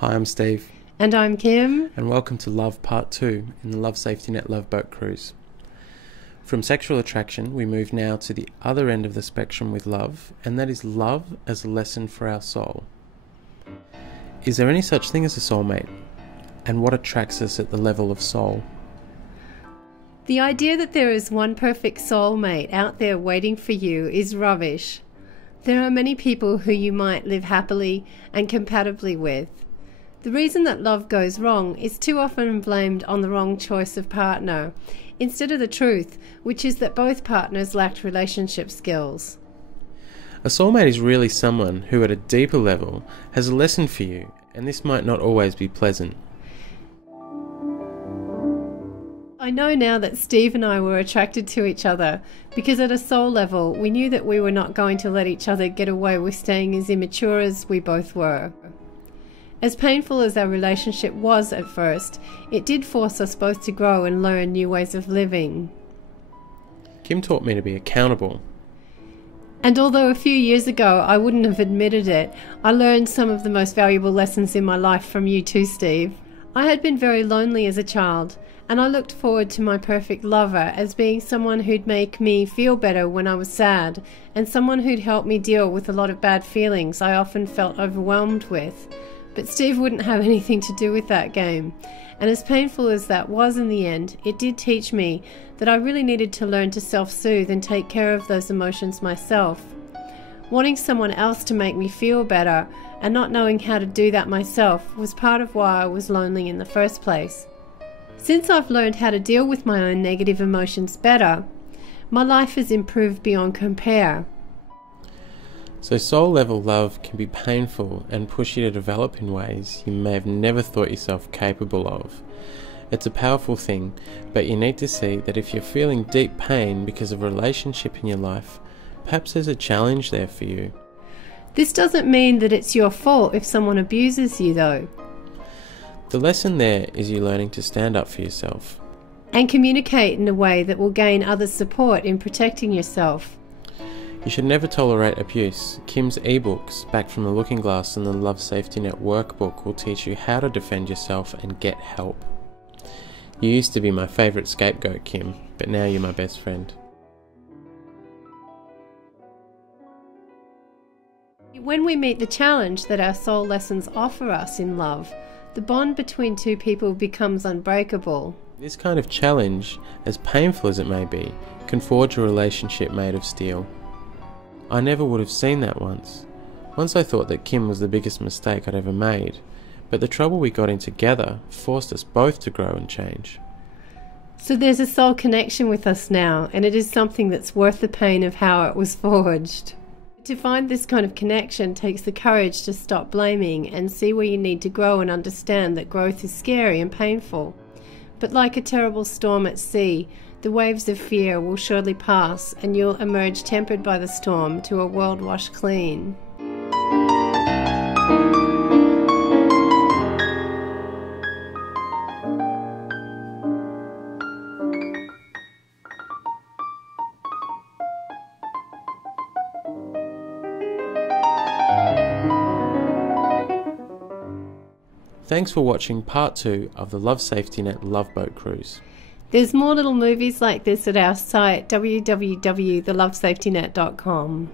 Hi, I'm Steve. And I'm Kim. And welcome to Love Part 2 in the Love Safety Net Love Boat Cruise. From sexual attraction, we move now to the other end of the spectrum with love, and that is love as a lesson for our soul. Is there any such thing as a soulmate? And what attracts us at the level of soul? The idea that there is one perfect soulmate out there waiting for you is rubbish. There are many people who you might live happily and compatibly with. The reason that love goes wrong is too often blamed on the wrong choice of partner, instead of the truth, which is that both partners lacked relationship skills. A soulmate is really someone who at a deeper level has a lesson for you, and this might not always be pleasant. I know now that Steve and I were attracted to each other because at a soul level we knew that we were not going to let each other get away with staying as immature as we both were. As painful as our relationship was at first, it did force us both to grow and learn new ways of living. Kim taught me to be accountable. And although a few years ago I wouldn't have admitted it, I learned some of the most valuable lessons in my life from you too, Steve. I had been very lonely as a child, and I looked forward to my perfect lover as being someone who'd make me feel better when I was sad, and someone who'd help me deal with a lot of bad feelings I often felt overwhelmed with. But Steve wouldn't have anything to do with that game, and as painful as that was in the end, it did teach me that I really needed to learn to self-soothe and take care of those emotions myself. Wanting someone else to make me feel better and not knowing how to do that myself was part of why I was lonely in the first place. Since I've learned how to deal with my own negative emotions better, my life has improved beyond compare. So soul level love can be painful and push you to develop in ways you may have never thought yourself capable of. It's a powerful thing, but you need to see that if you're feeling deep pain because of a relationship in your life, perhaps there's a challenge there for you. This doesn't mean that it's your fault if someone abuses you, though. The lesson there is you learning to stand up for yourself. And communicate in a way that will gain others' support in protecting yourself. You should never tolerate abuse. Kim's ebooks, Back from the Looking Glass, and the Love Safety Net workbook will teach you how to defend yourself and get help. You used to be my favourite scapegoat, Kim, but now you're my best friend. When we meet the challenge that our soul lessons offer us in love, the bond between two people becomes unbreakable. This kind of challenge, as painful as it may be, can forge a relationship made of steel. I never would have seen that once. Once I thought that Kim was the biggest mistake I'd ever made, but the trouble we got in together forced us both to grow and change. So there's a soul connection with us now, and it is something that's worth the pain of how it was forged. To find this kind of connection takes the courage to stop blaming and see where you need to grow and understand that growth is scary and painful. But like a terrible storm at sea, the waves of fear will surely pass and you'll emerge tempered by the storm to a world washed clean. Thanks for watching part 2 of the Love Safety Net Love Boat Cruise. There's more little movies like this at our site www.thelovesafetynet.com.